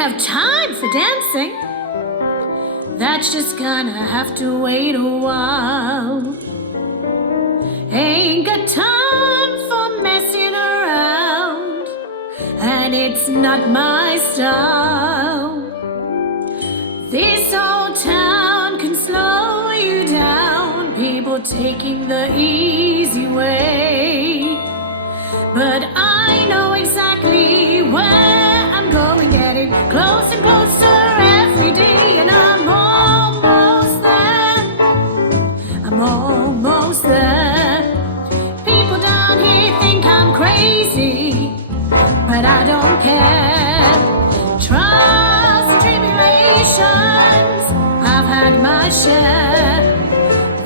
have time for dancing. That's just gonna have to wait a while. Ain't got time for messing around, and it's not my style. This old town can slow you down, people taking the easy way. But I know exactly where I'm going, getting closer and closer every day, and I'm almost there. I'm almost there. People down here think I'm crazy, but I don't care. Trials and tribulations, I've had my share.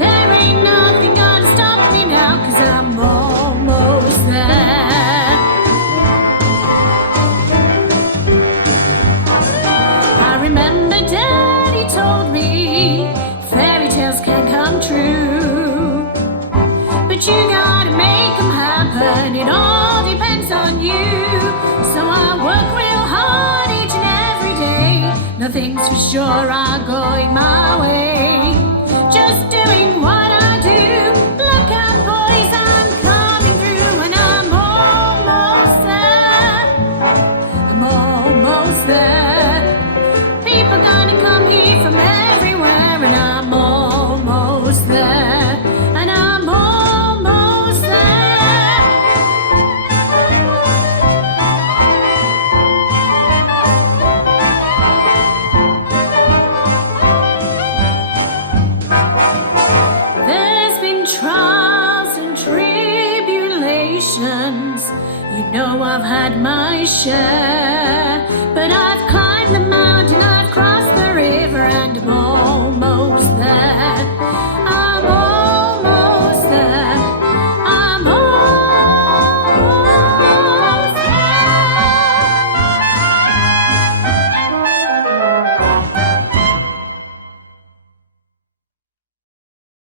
There ain't nothing gonna stop me now, 'cause I'm almost there. I remember Daddy told me fairy tales can come true, but you gotta make them happen. It all depends on you. So I work real hard each and every day. Nothing's for sure are going my way. Just doing what I do. Look out, boys, I'm coming through, and I'm almost there. I'm almost there. People gonna come here from everywhere, and I'm almost there. And I'm almost there. There's been trials and tribulations, you know I've had my share, but I've climbed the mountain